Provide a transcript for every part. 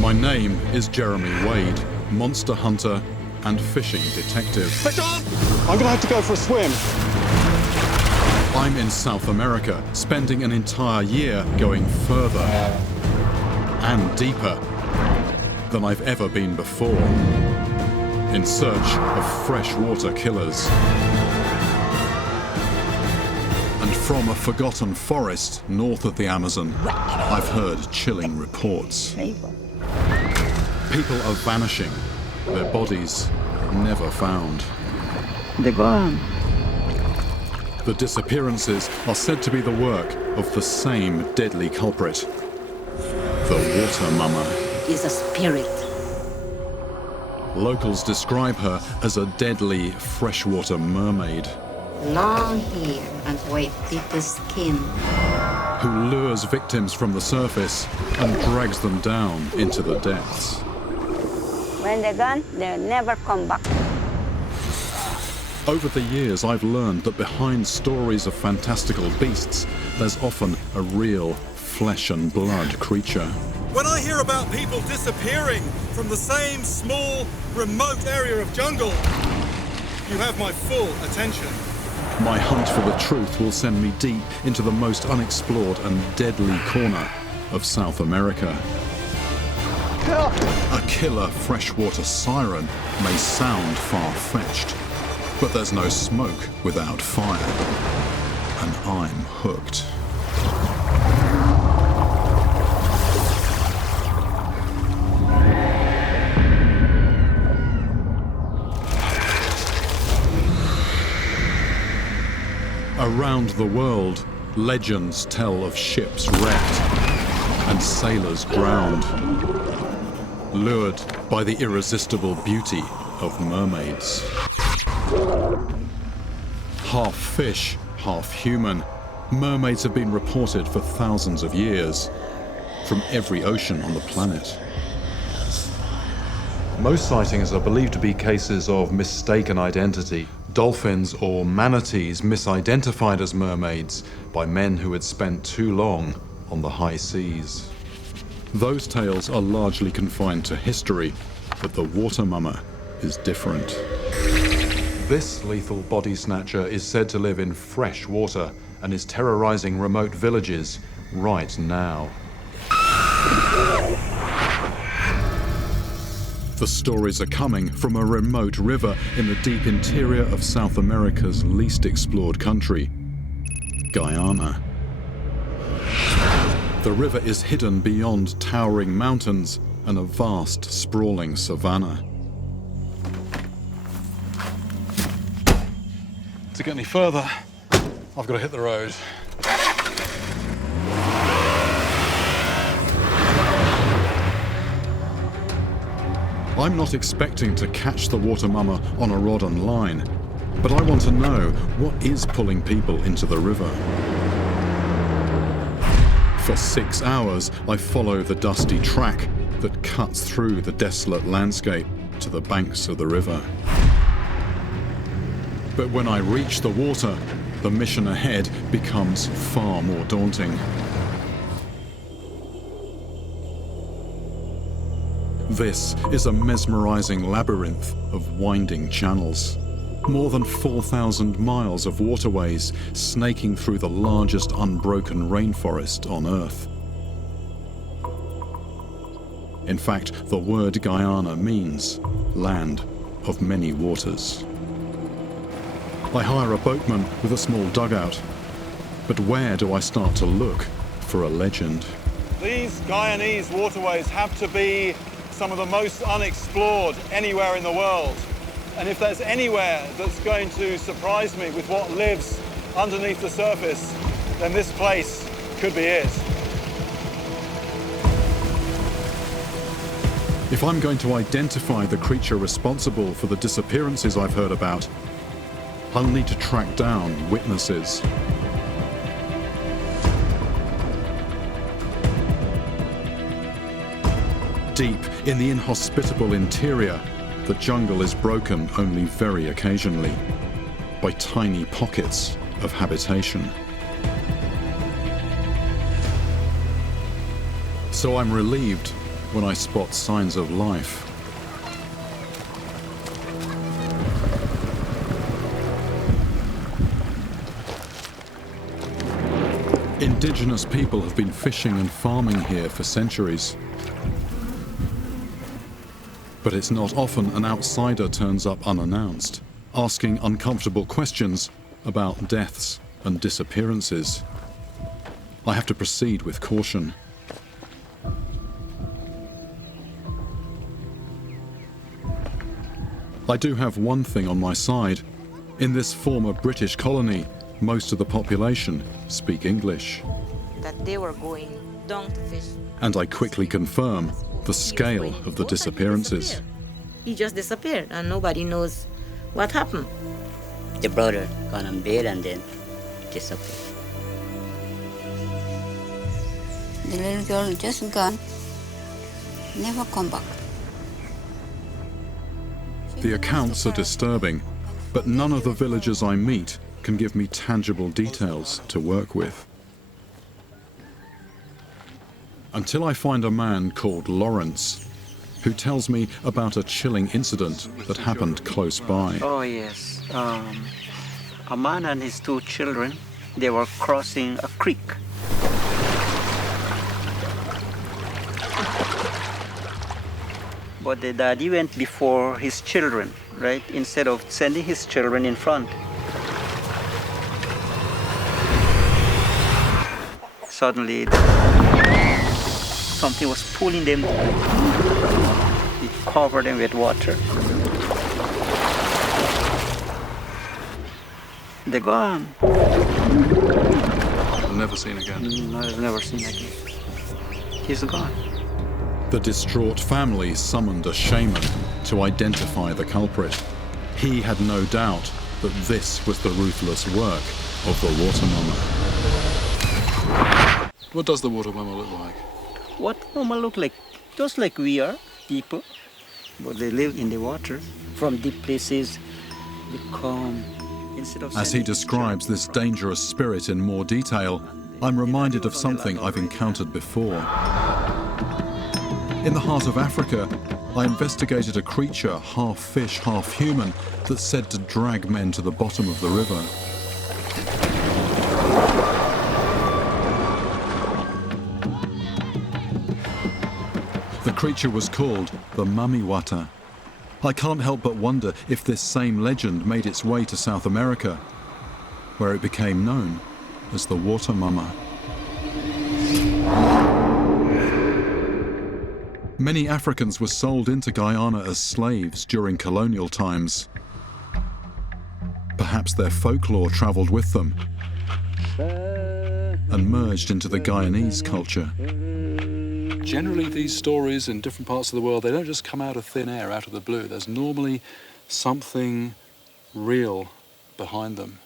My name is Jeremy Wade, monster hunter and fishing detective. I'm gonna have to go for a swim. I'm in South America, spending an entire year going further and deeper than I've ever been before, in search of freshwater killers. And from a forgotten forest north of the Amazon, I've heard chilling reports. People are vanishing, their bodies never found. They're gone. The disappearances are said to be the work of the same deadly culprit, the water mama. Is a spirit. Locals describe her as a deadly freshwater mermaid. Long hair and white thick skin. Who lures victims from the surface and drags them down into the depths. When they're gone, they'll never come back. Over the years, I've learned that behind stories of fantastical beasts, there's often a real flesh and blood creature. When I hear about people disappearing from the same small, remote area of jungle, you have my full attention. My hunt for the truth will send me deep into the most unexplored and deadly corner of South America. A killer freshwater siren may sound far-fetched, but there's no smoke without fire, and I'm hooked. Around the world, legends tell of ships wrecked and sailors drowned, lured by the irresistible beauty of mermaids. Half fish, half human, mermaids have been reported for thousands of years from every ocean on the planet. Most sightings are believed to be cases of mistaken identity. Dolphins or manatees misidentified as mermaids by men who had spent too long on the high seas. Those tales are largely confined to history, but the water mama is different. This lethal body snatcher is said to live in fresh water and is terrorizing remote villages right now. The stories are coming from a remote river in the deep interior of South America's least explored country, Guyana. The river is hidden beyond towering mountains and a vast, sprawling savanna. To get any further, I've got to hit the road. I'm not expecting to catch the water mama on a rod and line, but I want to know what is pulling people into the river. For 6 hours, I follow the dusty track that cuts through the desolate landscape to the banks of the river. But when I reach the water, the mission ahead becomes far more daunting. This is a mesmerizing labyrinth of winding channels. More than 4,000 miles of waterways snaking through the largest unbroken rainforest on Earth. In fact, the word Guyana means land of many waters. I hire a boatman with a small dugout. But where do I start to look for a legend? These Guyanese waterways have to be some of the most unexplored anywhere in the world. And if there's anywhere that's going to surprise me with what lives underneath the surface, then this place could be it. If I'm going to identify the creature responsible for the disappearances I've heard about, I'll need to track down witnesses. Deep in the inhospitable interior, the jungle is broken only very occasionally by tiny pockets of habitation. So I'm relieved when I spot signs of life. Indigenous people have been fishing and farming here for centuries. But it's not often an outsider turns up unannounced, asking uncomfortable questions about deaths and disappearances. I have to proceed with caution. I do have one thing on my side. In this former British colony, most of the population speak English. That they were going down to fish. And I quickly confirm the scale of the disappearances. He just disappeared and nobody knows what happened. The brother gone on bed and then disappeared. The little girl just gone, never come back. The accounts are disturbing, but none of the villagers I meet can give me tangible details to work with. Until I find a man called Lawrence, who tells me about a chilling incident that happened close by. Oh, yes. A man and his 2 children, they were crossing a creek. But the daddy went before his children, right? Instead of sending his children in front. Suddenly, something was pulling them. It covered them with water. They're gone. Never seen again. No, I've never seen again. He's gone. The distraught family summoned a shaman to identify the culprit. He had no doubt that this was the ruthless work of the water mama. What does the water mama look like? What mama look like? Just like we are, people. But they live in the water. From deep places, they come. As he describes this dangerous spirit in more detail, I'm reminded of something I've encountered before. In the heart of Africa, I investigated a creature, half fish, half human, that's said to drag men to the bottom of the river. The creature was called the mamiwata. I can't help but wonder if this same legend made its way to South America, where it became known as the water mama. Many Africans were sold into Guyana as slaves during colonial times. Perhaps their folklore traveled with them and merged into the Guyanese culture. Generally, these stories in different parts of the world, they don't just come out of thin air, out of the blue. There's normally something real behind them.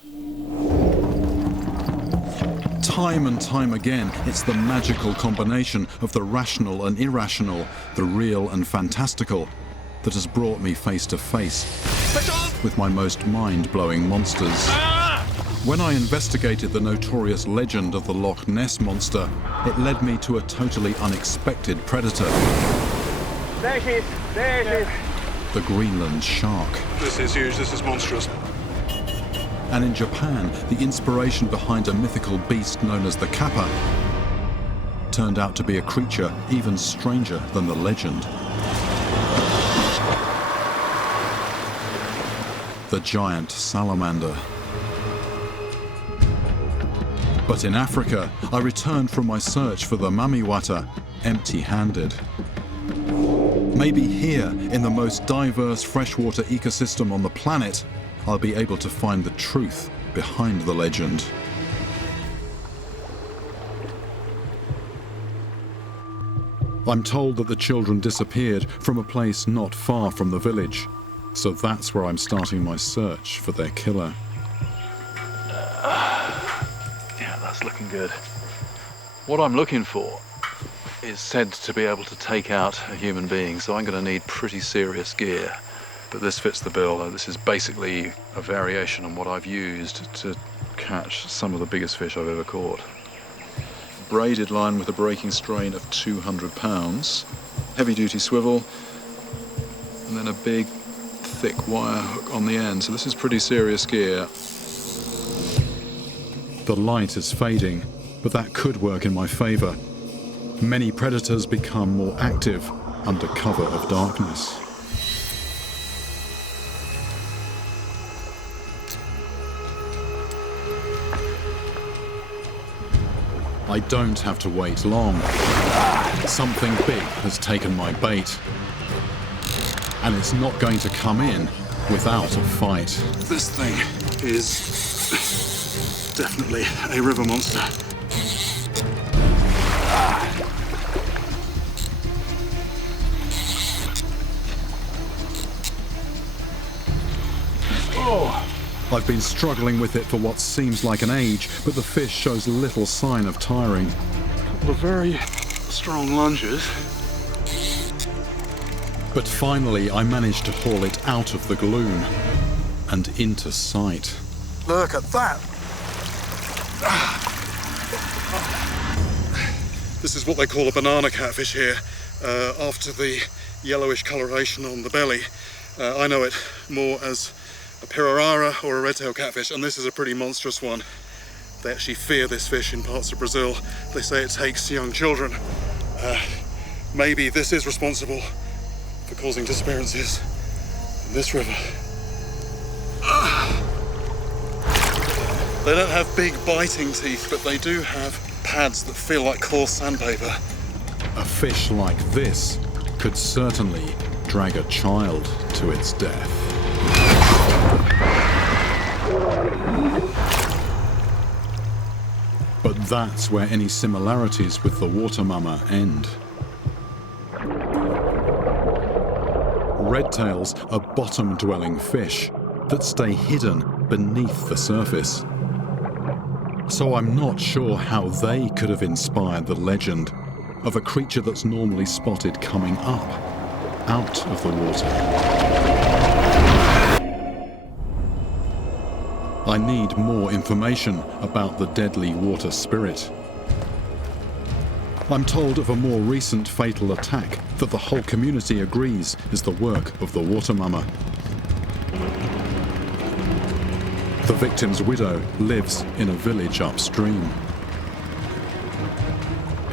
Time and time again, it's the magical combination of the rational and irrational, the real and fantastical, that has brought me face to face with my most mind-blowing monsters. When I investigated the notorious legend of the Loch Ness Monster, it led me to a totally unexpected predator. There she is. There she is. The Greenland shark. This is huge, this is monstrous. And in Japan, the inspiration behind a mythical beast known as the kappa turned out to be a creature even stranger than the legend. The giant salamander. But in Africa, I returned from my search for the mamiwata empty-handed. Maybe here, in the most diverse freshwater ecosystem on the planet, I'll be able to find the truth behind the legend. I'm told that the children disappeared from a place not far from the village, so that's where I'm starting my search for their killer. Yeah, that's looking good. What I'm looking for is said to be able to take out a human being, so I'm going to need pretty serious gear. But this fits the bill. This is basically a variation on what I've used to catch some of the biggest fish I've ever caught. Braided line with a breaking strain of 200 pounds. heavy-duty swivel, and then a big, thick wire hook on the end. So this is pretty serious gear. The light is fading, but that could work in my favor. Many predators become more active under cover of darkness. I don't have to wait long. Something big has taken my bait, and it's not going to come in without a fight. This thing is definitely a river monster. I've been struggling with it for what seems like an age, but the fish shows little sign of tiring. A couple of very strong lunges. But finally, I managed to haul it out of the gloom and into sight. Look at that! This is what they call a banana catfish here, after the yellowish coloration on the belly. I know it more as a pirarara or a red-tailed catfish, and this is a pretty monstrous one. They actually fear this fish in parts of Brazil. They say it takes young children. Maybe this is responsible for causing disappearances in this river. They don't have big biting teeth, but they do have pads that feel like coarse sandpaper. A fish like this could certainly drag a child to its death. But that's where any similarities with the water mama end. Redtails are bottom-dwelling fish that stay hidden beneath the surface. So I'm not sure how they could have inspired the legend of a creature that's normally spotted coming up, out of the water. I need more information about the deadly water spirit. I'm told of a more recent fatal attack that the whole community agrees is the work of the water mama. The victim's widow lives in a village upstream.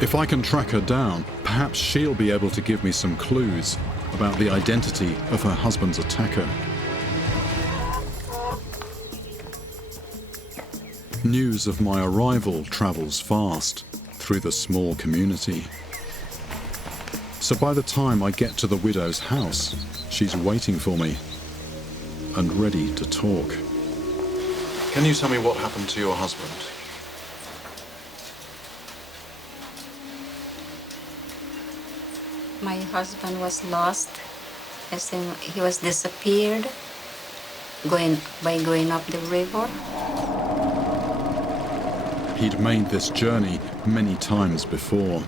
If I can track her down, perhaps she'll be able to give me some clues about the identity of her husband's attacker. News of my arrival travels fast through the small community. So by the time I get to the widow's house, she's waiting for me and ready to talk. Can you tell me what happened to your husband? My husband was lost. As in, he was disappeared going up the river. He'd made this journey many times before.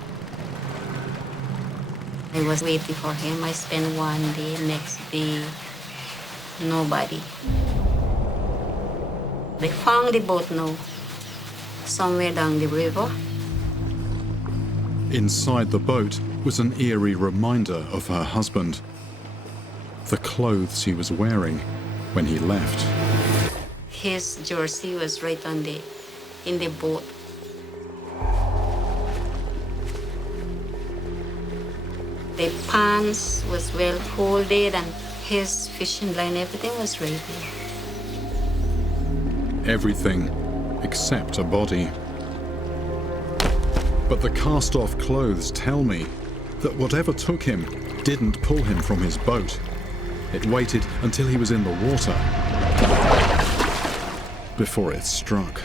I was waiting for him. I spent one day, next day, nobody. They found the boat now, somewhere down the river. Inside the boat was an eerie reminder of her husband. The clothes he was wearing when he left. His jersey was right in the boat. The pants was well folded and his fishing line, everything was ready. Everything except a body. But the cast-off clothes tell me that whatever took him didn't pull him from his boat. It waited until he was in the water before it struck.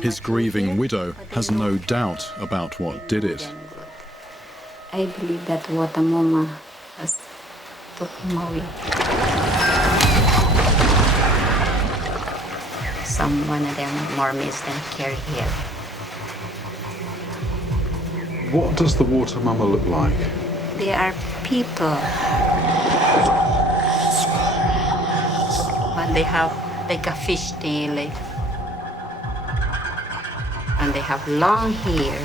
His grieving widow has no doubt about what did it. I believe that water mama has took him away. One of them mermaids then carry here. What does the water mama look like? They are people. But they have like a fish tail, and they have long hair.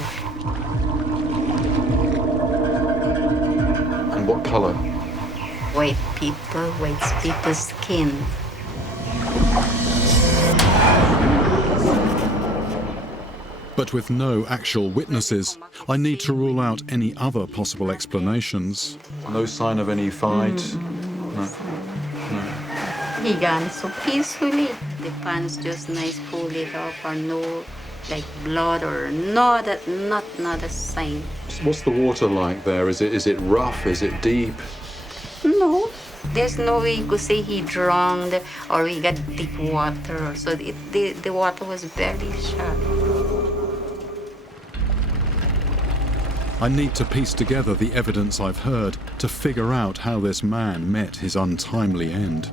What colour? White people's skin. But with no actual witnesses, I need to rule out any other possible explanations. No sign of any fight? No. He gone so peacefully. The pants just nice folded up, or no like blood or not a sign. What's the water like there? Is it rough? Is it deep? No. There's no way you could say he drowned or he got deep water. So the water was very shallow. I need to piece together the evidence I've heard to figure out how this man met his untimely end.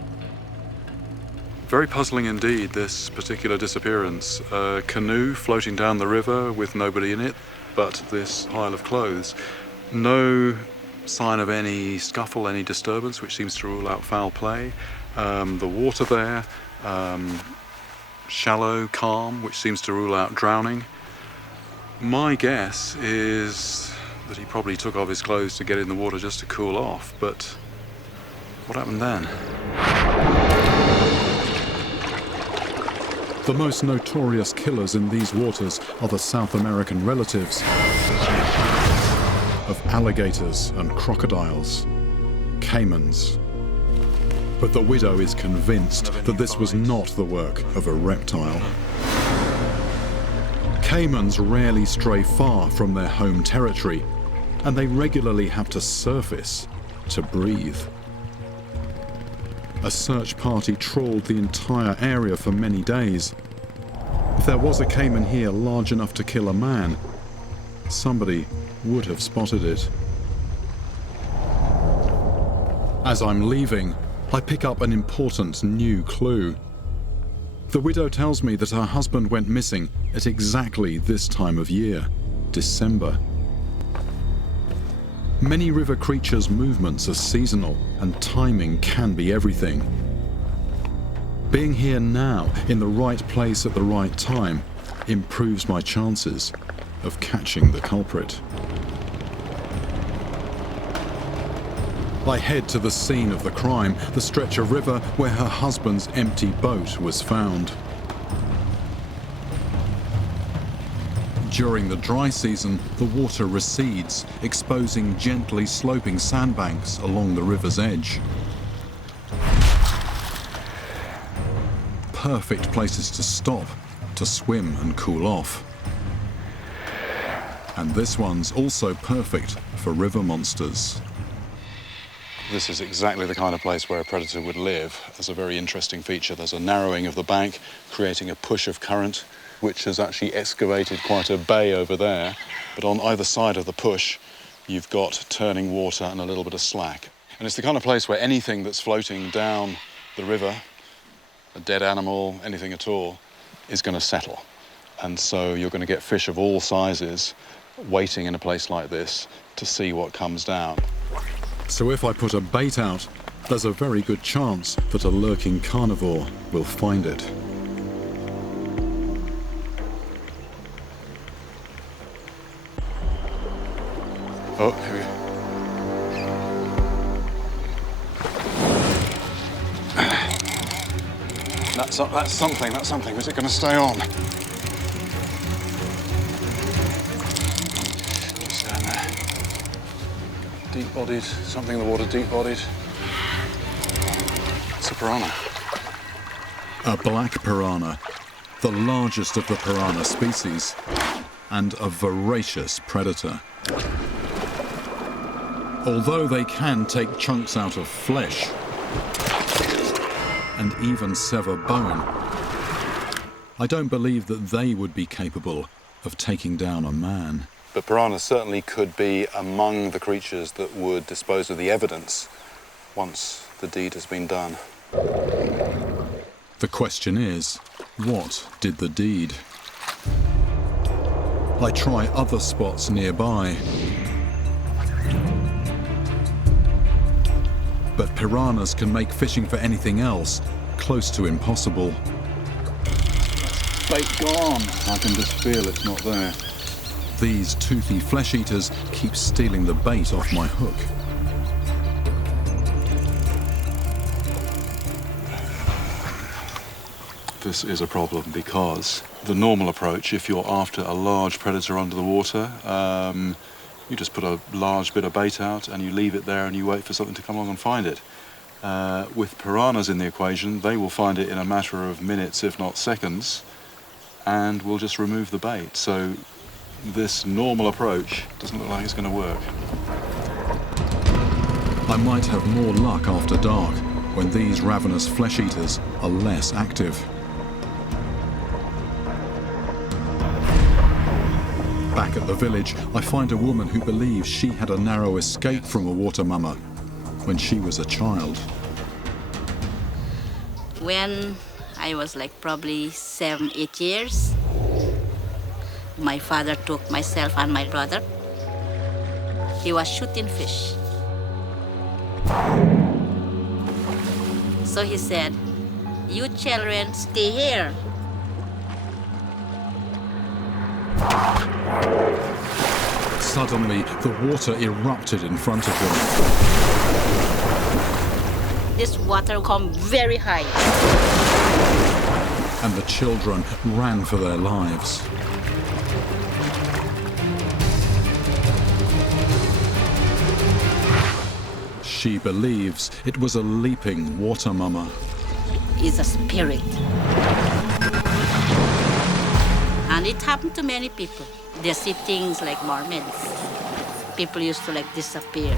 Very puzzling indeed, this particular disappearance. A canoe floating down the river with nobody in it, but this pile of clothes. No sign of any scuffle, any disturbance, which seems to rule out foul play. The water there, shallow, calm, which seems to rule out drowning. My guess is that he probably took off his clothes to get in the water just to cool off, but what happened then? The most notorious killers in these waters are the South American relatives of alligators and crocodiles, caimans. But the widow is convinced that this was not the work of a reptile. Caimans rarely stray far from their home territory, and they regularly have to surface to breathe. A search party trawled the entire area for many days. If there was a caiman here large enough to kill a man, somebody would have spotted it. As I'm leaving, I pick up an important new clue. The widow tells me that her husband went missing at exactly this time of year, December. Many river creatures' movements are seasonal, and timing can be everything. Being here now, in the right place at the right time, improves my chances of catching the culprit. I head to the scene of the crime, the stretch of river where her husband's empty boat was found. During the dry season, the water recedes, exposing gently sloping sandbanks along the river's edge. Perfect places to stop, to swim and cool off. And this one's also perfect for river monsters. This is exactly the kind of place where a predator would live. There's a very interesting feature. There's a narrowing of the bank, creating a push of current, which has actually excavated quite a bay over there. But on either side of the push, you've got turning water and a little bit of slack. And it's the kind of place where anything that's floating down the river, a dead animal, anything at all, is going to settle. And so you're going to get fish of all sizes waiting in a place like this to see what comes down. So if I put a bait out, there's a very good chance that a lurking carnivore will find it. Oh, here we go. That's something. Is it going to stay on? Just down there. Deep-bodied, something in the water, deep-bodied. It's a piranha. A black piranha, the largest of the piranha species, and a voracious predator. Although they can take chunks out of flesh and even sever bone, I don't believe that they would be capable of taking down a man. But piranhas certainly could be among the creatures that would dispose of the evidence once the deed has been done. The question is, what did the deed? I try other spots nearby, but piranhas can make fishing for anything else close to impossible. Bait gone. I can just feel it's not there. These toothy flesh eaters keep stealing the bait off my hook. This is a problem because the normal approach, if you're after a large predator under the water, you just put a large bit of bait out and you leave it there and you wait for something to come along and find it. With piranhas in the equation, they will find it in a matter of minutes, if not seconds, and will just remove the bait. So this normal approach doesn't look like it's going to work. I might have more luck after dark, when these ravenous flesh eaters are less active. Back at the village, I find a woman who believes she had a narrow escape from a water mama when she was a child. When I was like probably 7, 8 years, my father took myself and my brother. He was shooting fish. So he said, "You children stay here." Suddenly, the water erupted in front of them. This water come very high. And the children ran for their lives. She believes it was a leaping water mama. It's a spirit. And it happened to many people. They see things like mermaids. People used to like disappear.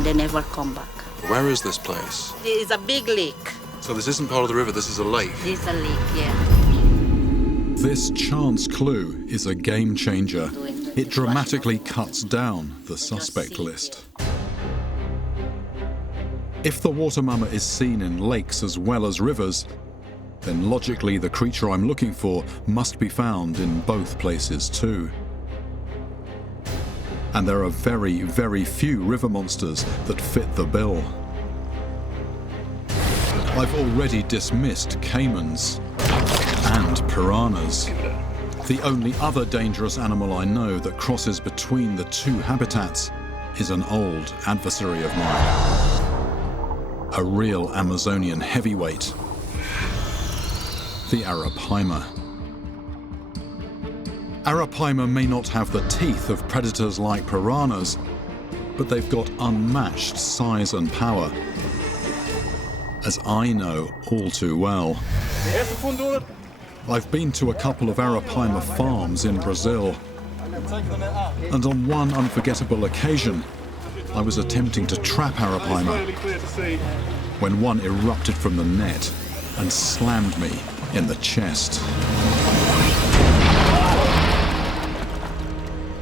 They never come back. Where is this place? It's a big lake. So this isn't part of the river, this is a lake. It's a lake, yeah. This chance clue is a game changer. It dramatically cuts down the suspect list. If the water mama is seen in lakes as well as rivers, then logically the creature I'm looking for must be found in both places too. And there are very, very few river monsters that fit the bill. I've already dismissed caimans and piranhas. The only other dangerous animal I know that crosses between the two habitats is an old adversary of mine. A real Amazonian heavyweight, the arapaima. Arapaima may not have the teeth of predators like piranhas, but they've got unmatched size and power, as I know all too well. I've been to a couple of arapaima farms in Brazil, and on one unforgettable occasion, I was attempting to trap arapaima when one erupted from the net and slammed me in the chest.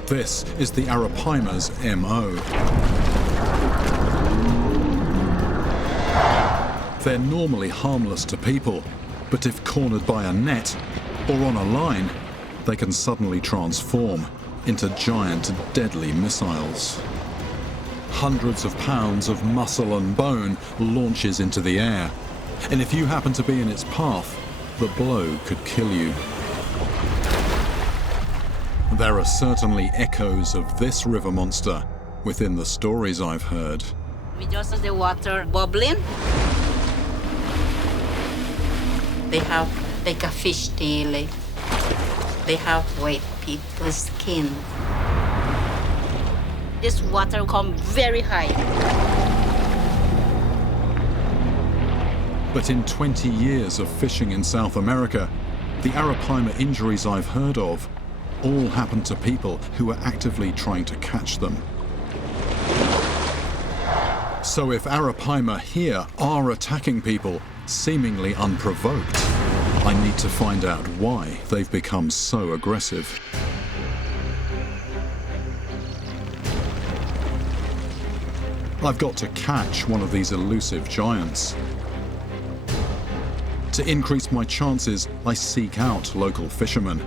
This is the arapaima's MO. They're normally harmless to people, but if cornered by a net or on a line, they can suddenly transform into giant, deadly missiles. Hundreds of pounds of muscle and bone launches into the air, and if you happen to be in its path, the blow could kill you. There are certainly echoes of this river monster within the stories I've heard. We just see the water bubbling. They have like a fish tail. They have white people's skin. This water come very high. But in 20 years of fishing in South America, the arapaima injuries I've heard of all happen to people who are actively trying to catch them. So if arapaima here are attacking people, seemingly unprovoked, I need to find out why they've become so aggressive. I've got to catch one of these elusive giants. To increase my chances, I seek out local fishermen.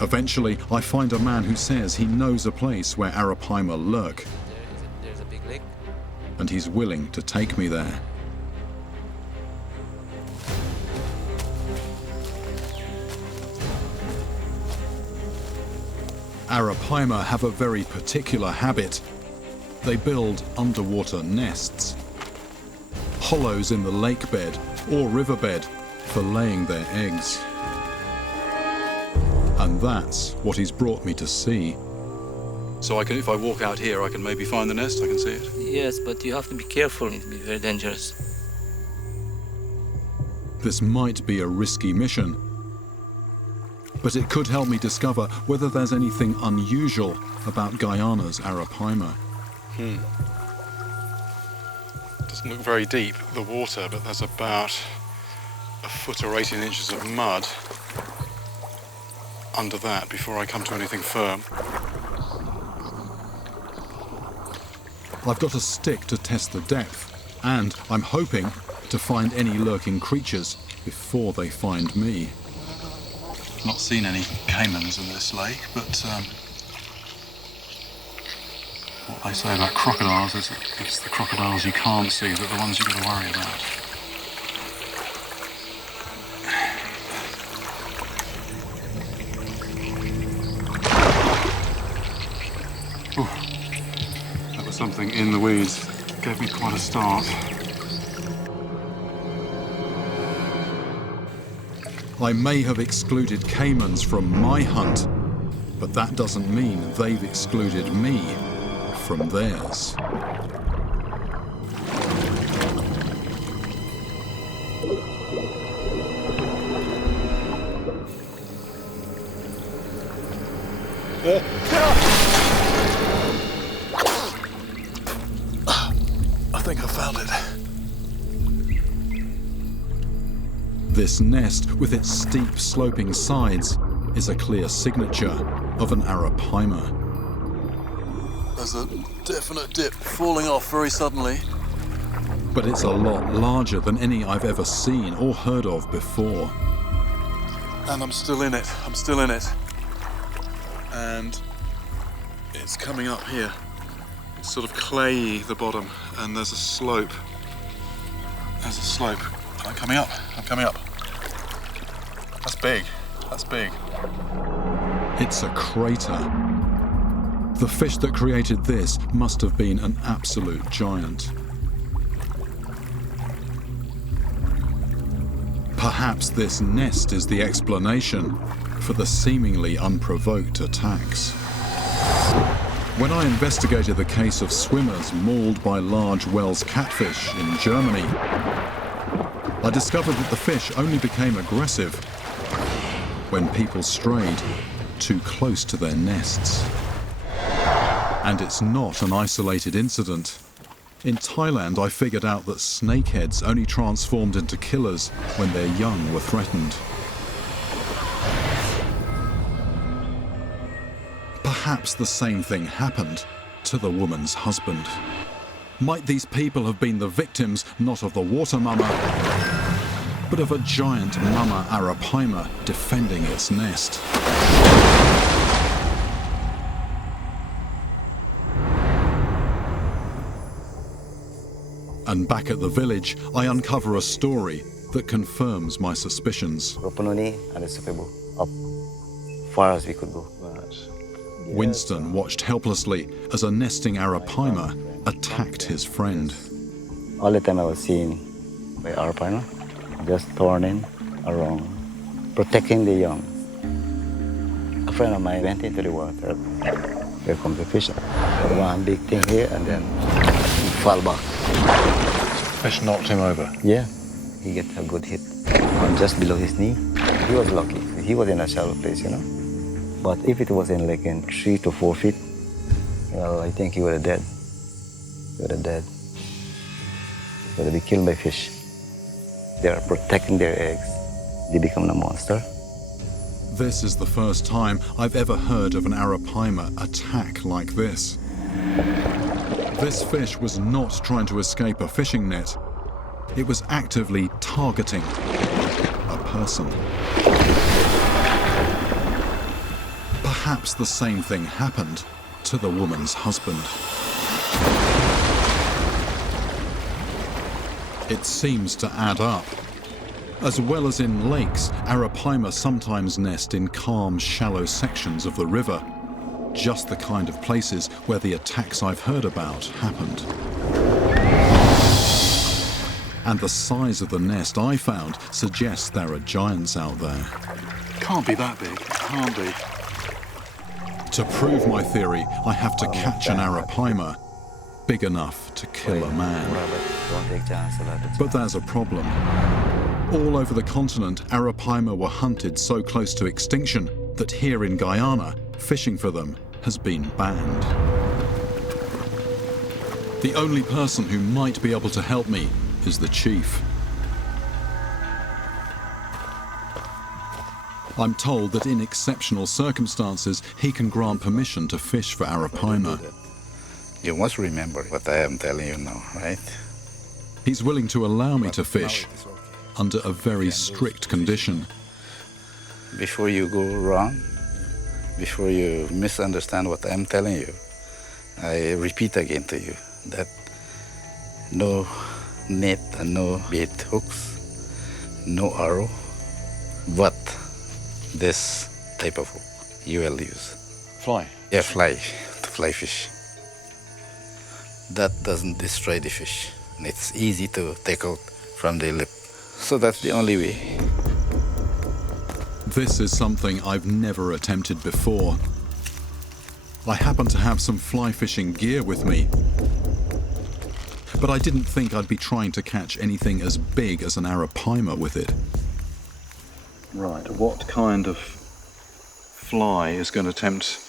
Eventually, I find a man who says he knows a place where arapaima lurk. There's a big lake. And he's willing to take me there. Arapaima have a very particular habit. They build underwater nests. Hollows in the lake bed or riverbed for laying their eggs. And that's what he's brought me to see. So if I walk out here, I can maybe find the nest, I can see it? Yes, but you have to be careful. It's very dangerous. This might be a risky mission, but it could help me discover whether there's anything unusual about Guyana's arapaima. Doesn't look very deep, the water, but there's about a foot or 18 inches of mud under that before I come to anything firm. I've got a stick to test the depth, and I'm hoping to find any lurking creatures before they find me. Not seen any caimans in this lake, but what they say about crocodiles is it's the crocodiles you can't see that are the ones you've got to worry about. Ooh, that was something in the weeds. Gave me quite a start. I may have excluded caimans from my hunt, but that doesn't mean they've excluded me from theirs. I think I found it. This nest, with its steep sloping sides, is a clear signature of an arapaima. There's a definite dip falling off very suddenly. But it's a lot larger than any I've ever seen or heard of before. And I'm still in it. I'm still in it. And it's coming up here. It's sort of clayey, the bottom, and there's a slope. There's a slope. I'm coming up. I'm coming up. That's big. That's big. It's a crater. The fish that created this must have been an absolute giant. Perhaps this nest is the explanation for the seemingly unprovoked attacks. When I investigated the case of swimmers mauled by large Wells catfish in Germany, I discovered that the fish only became aggressive when people strayed too close to their nests. And it's not an isolated incident. In Thailand, I figured out that snakeheads only transformed into killers when their young were threatened. Perhaps the same thing happened to the woman's husband. Might these people have been the victims not of the water mama, but of a giant mama arapaima defending its nest? And back at the village, I uncover a story that confirms my suspicions. Up far as we could go. Winston watched helplessly as a nesting arapaima attacked his friend. All the time I was seen by arapaima, just turning around, protecting the young. A friend of mine went into the water. Here comes the fish. One big thing here, and then he fell back. Fish knocked him over. Yeah, he get a good hit just below his knee. He was lucky. He was in a shallow place, you know. But if it was in like in 3 to 4 feet, well, I think he would have dead. He would have dead. He would have been killed by fish. They are protecting their eggs. They become a monster. This is the first time I've ever heard of an arapaima attack like this. This fish was not trying to escape a fishing net. It was actively targeting a person. Perhaps the same thing happened to the woman's husband. It seems to add up. As well as in lakes, arapaima sometimes nest in calm, shallow sections of the river. Just the kind of places where the attacks I've heard about happened. And the size of the nest I found suggests there are giants out there. Can't be that big. Can't be. To prove my theory, I have to catch an arapaima big enough to kill a man. But there's a problem. All over the continent, arapaima were hunted so close to extinction that here in Guyana, fishing for them has been banned. The only person who might be able to help me is the chief. I'm told that in exceptional circumstances, he can grant permission to fish for arapaima. You must remember what I am telling you now, right? He's willing to allow me to fish under a very strict condition. Before you go wrong, before you misunderstand what I'm telling you, I repeat again to you that no net and no bait hooks, no arrow, but this type of hook you will use. Fly? Yeah, fly, to fly fish. That doesn't destroy the fish. And it's easy to take out from the lip. So that's the only way. This is something I've never attempted before. I happen to have some fly fishing gear with me, but I didn't think I'd be trying to catch anything as big as an arapaima with it. Right, what kind of fly is going to tempt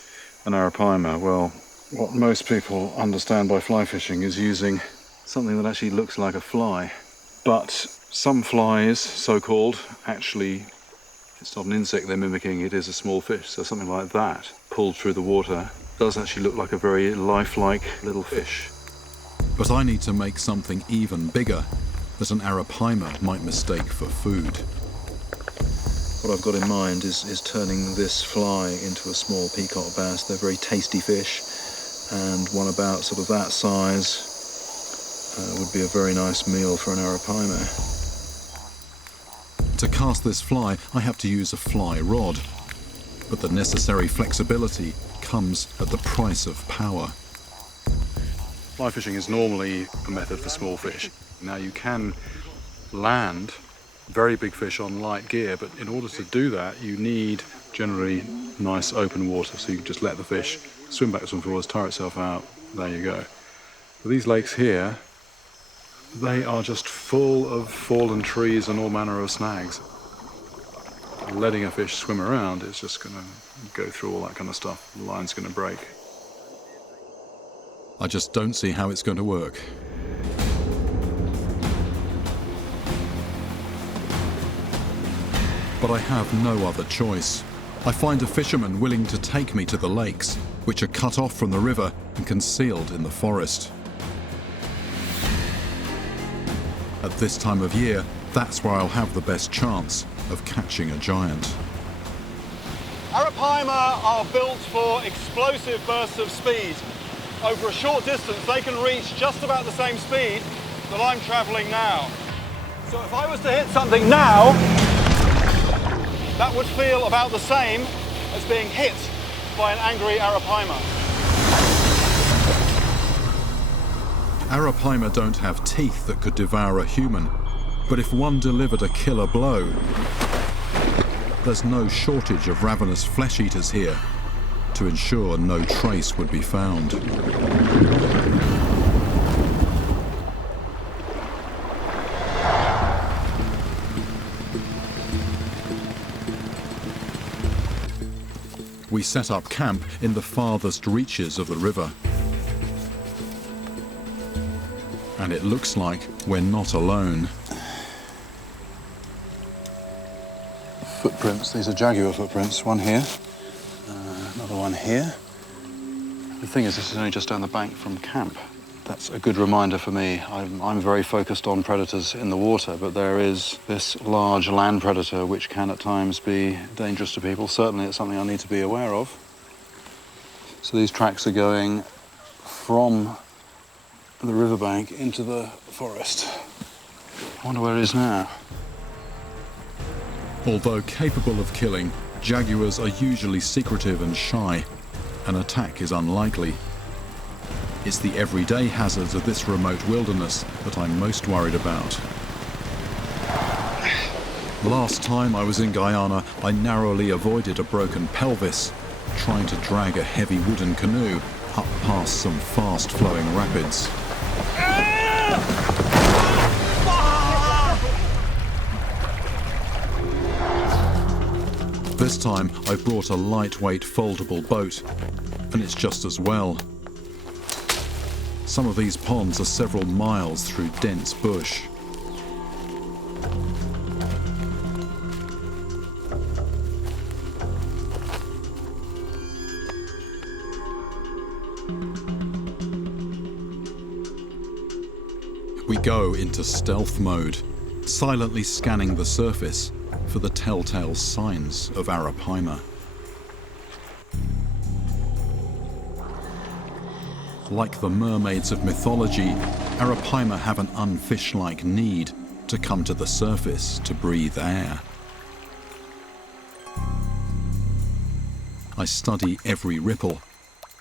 an arapaima? Well, what most people understand by fly fishing is using something that actually looks like a fly. But some flies, so-called, actually, it's not an insect they're mimicking, it is a small fish. So something like that, pulled through the water, does actually look like a very lifelike little fish. But I need to make something even bigger that an arapaima might mistake for food. What I've got in mind is turning this fly into a small peacock bass. They're very tasty fish, and one about sort of that size would be a very nice meal for an arapaima. To cast this fly, I have to use a fly rod, but the necessary flexibility comes at the price of power. Fly fishing is normally a method for small fish. Now you can land very big fish on light gear, but in order to do that you need generally nice open water, so you can just let the fish swim backwards and forwards, tire itself out, there you go. But these lakes here, they are just full of fallen trees and all manner of snags. Letting a fish swim around is just going to go through all that kind of stuff. The line's going to break. I just don't see how it's going to work. But I have no other choice. I find a fisherman willing to take me to the lakes, which are cut off from the river and concealed in the forest. At this time of year, that's where I'll have the best chance of catching a giant. Arapaima are built for explosive bursts of speed. Over a short distance, they can reach just about the same speed that I'm traveling now. So if I was to hit something now, that would feel about the same as being hit by an angry arapaima. Arapaima don't have teeth that could devour a human, but if one delivered a killer blow, there's no shortage of ravenous flesh eaters here to ensure no trace would be found. We set up camp in the farthest reaches of the river. And it looks like we're not alone. Footprints, these are jaguar footprints, one here, another one here. The thing is, this is only just down the bank from camp. That's a good reminder for me. I'm very focused on predators in the water, but there is this large land predator which can at times be dangerous to people. Certainly it's something I need to be aware of. So these tracks are going from the riverbank into the forest. I wonder where it is now. Although capable of killing, jaguars are usually secretive and shy. An attack is unlikely. It's the everyday hazards of this remote wilderness that I'm most worried about. Last time I was in Guyana, I narrowly avoided a broken pelvis, trying to drag a heavy wooden canoe up past some fast-flowing rapids. This time I've brought a lightweight foldable boat, and it's just as well. Some of these ponds are several miles through dense bush. We go into stealth mode, silently scanning the surface for the telltale signs of arapaima. Like the mermaids of mythology, arapaima have an unfish-like need to come to the surface to breathe air. I study every ripple,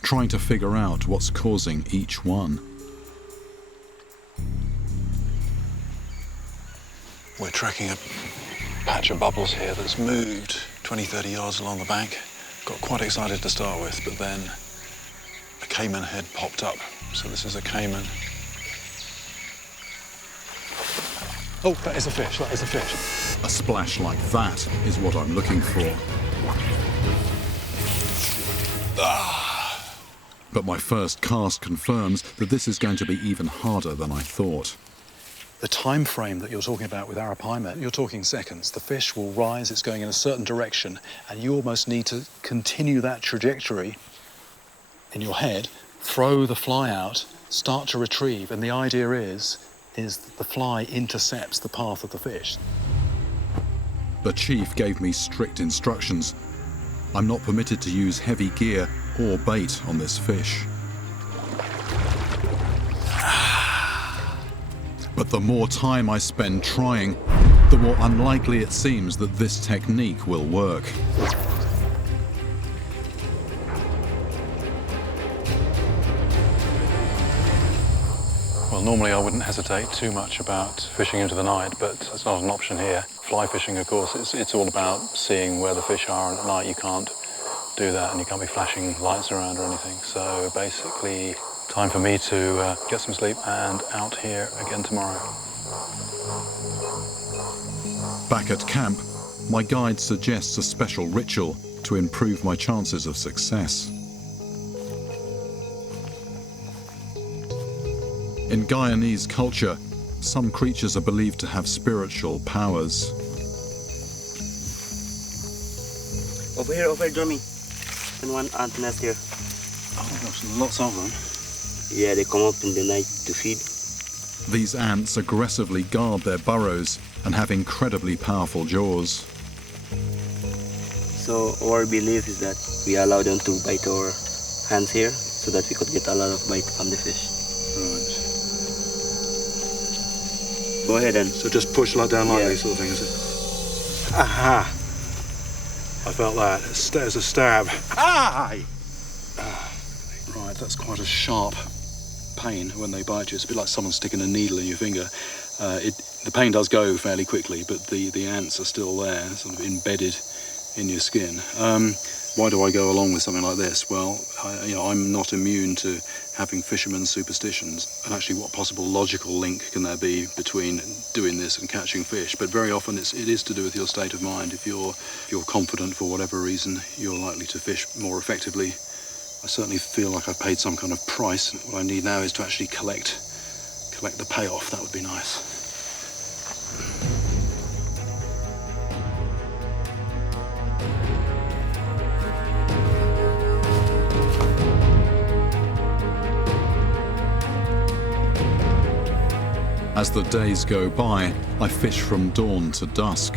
trying to figure out what's causing each one. We're tracking a patch of bubbles here that's moved 20, 30 yards along the bank. Got quite excited to start with, but then a caiman head popped up. So this is a caiman. Oh, that is a fish, that is a fish. A splash like that is what I'm looking for. But my first cast confirms that this is going to be even harder than I thought. The time frame that you're talking about with arapaima, you're talking seconds. The fish will rise, it's going in a certain direction, and you almost need to continue that trajectory in your head, throw the fly out, start to retrieve, and the idea is that the fly intercepts the path of the fish. The chief gave me strict instructions. I'm not permitted to use heavy gear or bait on this fish. But the more time I spend trying, the more unlikely it seems that this technique will work. Well, normally I wouldn't hesitate too much about fishing into the night, but that's not an option here. Fly fishing, of course, it's all about seeing where the fish are, and at night you can't do that, and you can't be flashing lights around or anything. So basically, time for me to get some sleep and out here again tomorrow. Back at camp, my guide suggests a special ritual to improve my chances of success. In Guyanese culture, some creatures are believed to have spiritual powers. Over here, Johnny. And one ant nest here. Oh gosh, lots of them. Yeah, they come up in the night to feed. These ants aggressively guard their burrows and have incredibly powerful jaws. So our belief is that we allow them to bite our hands here so that we could get a lot of bite from the fish. Right. Go ahead and... So just push like down like these sort of thing, is it? Aha! I felt that. As a stab. Aye! Right, that's quite a sharp pain when they bite you. It's a bit like someone sticking a needle in your finger. The pain does go fairly quickly, but the ants are still there, sort of embedded in your skin. Why do I go along with something like this? Well, I'm not immune to having fishermen's superstitions. And actually, what possible logical link can there be between doing this and catching fish? But very often it is to do with your state of mind. If you're confident for whatever reason, you're likely to fish more effectively. I certainly feel like I've paid some kind of price. What I need now is to actually collect the payoff. That would be nice. As the days go by, I fish from dawn to dusk.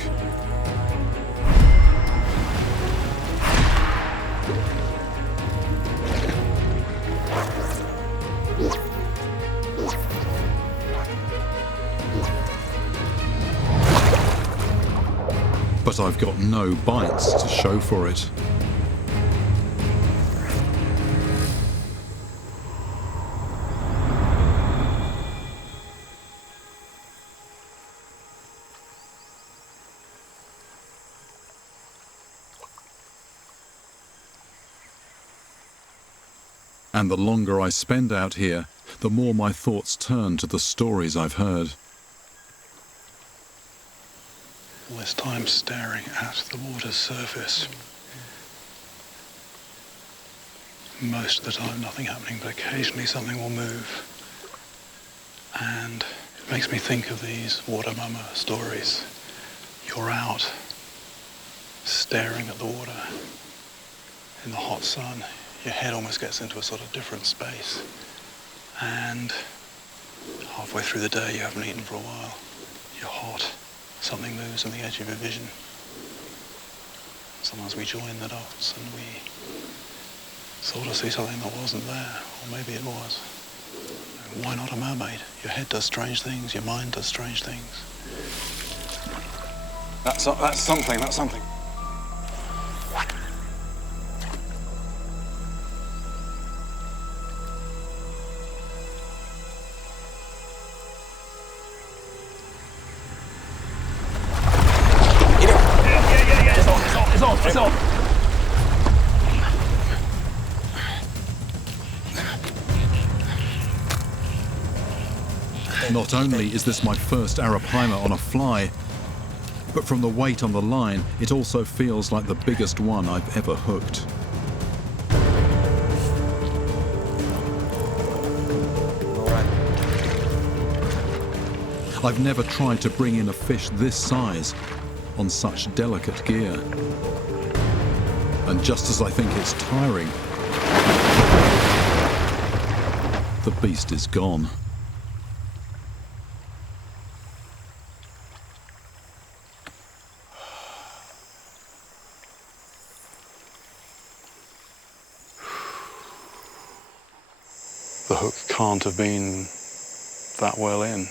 But I've got no bites to show for it. And the longer I spend out here, the more my thoughts turn to the stories I've heard. All this time staring at the water's surface. Most of the time nothing happening, but occasionally something will move. And it makes me think of these water mama stories. You're out, staring at the water in the hot sun. Your head almost gets into a sort of different space. And halfway through the day, you haven't eaten for a while. You're hot. Something moves on the edge of your vision. Sometimes we join the dots and we sort of see something that wasn't there, or maybe it was. Why not a mermaid? Your head does strange things, your mind does strange things. That's something, that's something. It's on. Not only is this my first arapaima on a fly, but from the weight on the line, it also feels like the biggest one I've ever hooked. I've never tried to bring in a fish this size on such delicate gear. And just as I think it's tiring, the beast is gone. The hook can't have been that well in.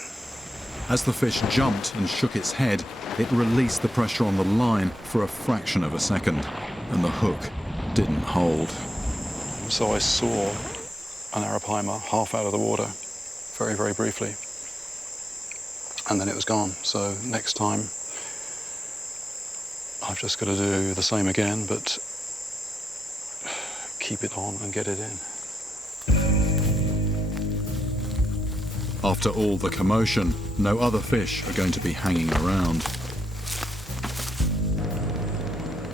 As the fish jumped and shook its head, it released the pressure on the line for a fraction of a second, and the hook didn't hold. So I saw an arapaima half out of the water, very, very briefly, and then it was gone. So next time, I've just got to do the same again, but keep it on and get it in. After all the commotion, no other fish are going to be hanging around.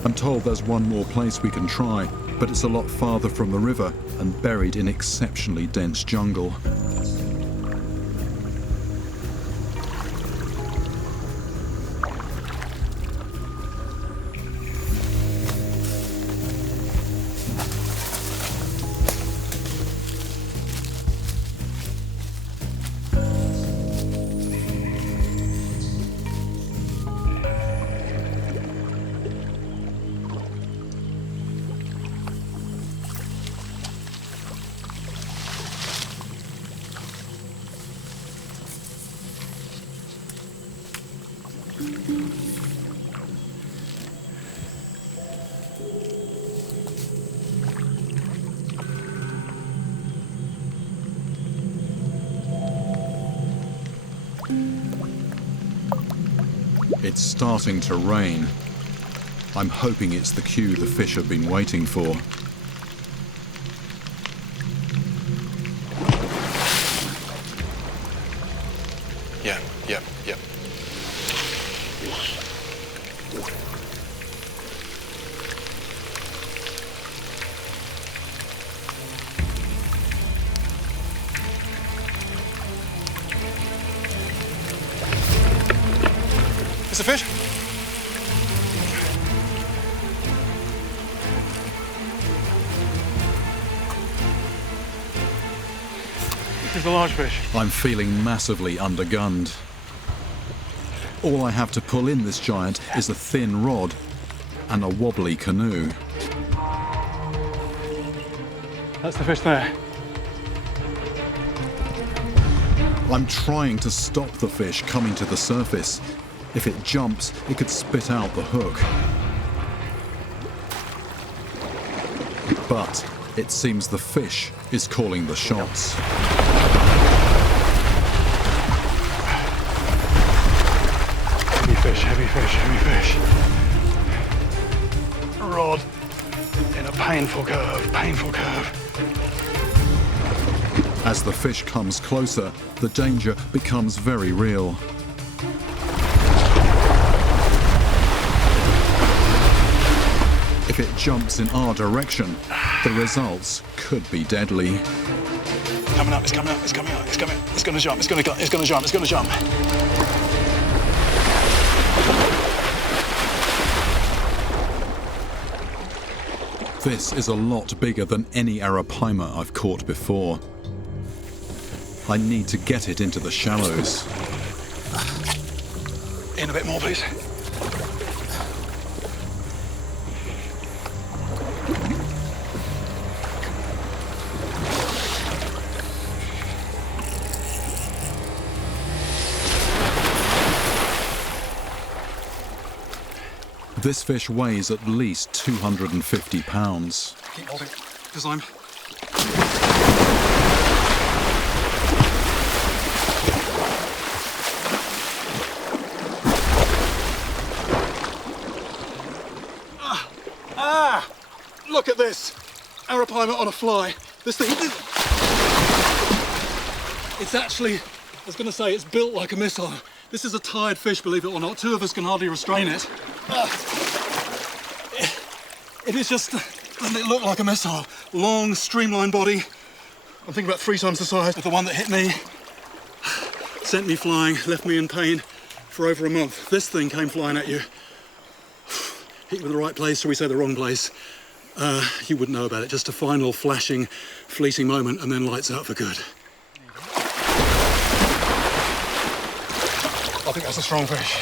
I'm told there's one more place we can try, but it's a lot farther from the river and buried in exceptionally dense jungle. It's starting to rain. I'm hoping it's the cue the fish have been waiting for. Yep. It's a fish. This is a large fish. I'm feeling massively undergunned. All I have to pull in this giant is a thin rod and a wobbly canoe. That's the fish there. I'm trying to stop the fish coming to the surface. If it jumps, it could spit out the hook. But it seems the fish is calling the shots. Heavy fish. Rod in a painful curve. As the fish comes closer, the danger becomes very real. If it jumps in our direction, the results could be deadly. Coming up, it's coming up, it's coming up, it's coming up. It's gonna jump, it's gonna jump, it's gonna jump. This is a lot bigger than any arapaima I've caught before. I need to get it into the shallows. In a bit more, please. This fish weighs at least 250 pounds. Keep holding, because I'm... Look at this! Arapaima on a fly. This thing... It's actually, I was going to say, it's built like a missile. This is a tired fish, believe it or not. Two of us can hardly restrain it. It is just, doesn't it look like a missile? Long, streamlined body. I'm thinking about 3 times the size of the one that hit me. Sent me flying, left me in pain for over a month. This thing came flying at you. Hit you in the right place, shall we say the wrong place. You wouldn't know about it. Just a final flashing, fleeting moment and then lights out for good. I think that's a strong fish.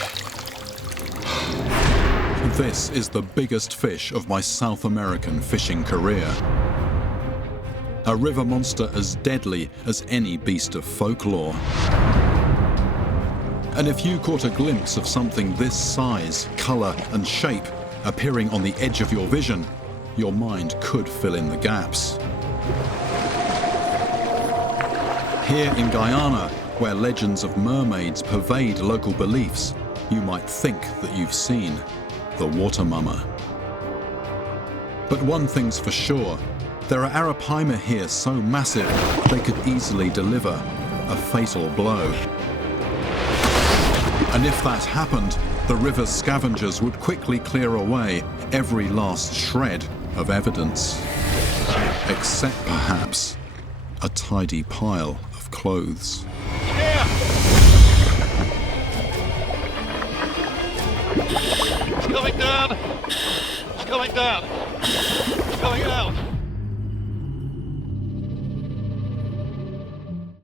This is the biggest fish of my South American fishing career. A river monster as deadly as any beast of folklore. And if you caught a glimpse of something this size, colour and shape appearing on the edge of your vision, your mind could fill in the gaps. Here in Guyana, where legends of mermaids pervade local beliefs, you might think that you've seen the water mama. But one thing's for sure, there are arapaima here so massive they could easily deliver a fatal blow. And if that happened, the river's scavengers would quickly clear away every last shred of evidence. Except perhaps a tidy pile of clothes. It's coming down. It's coming down. It's coming out.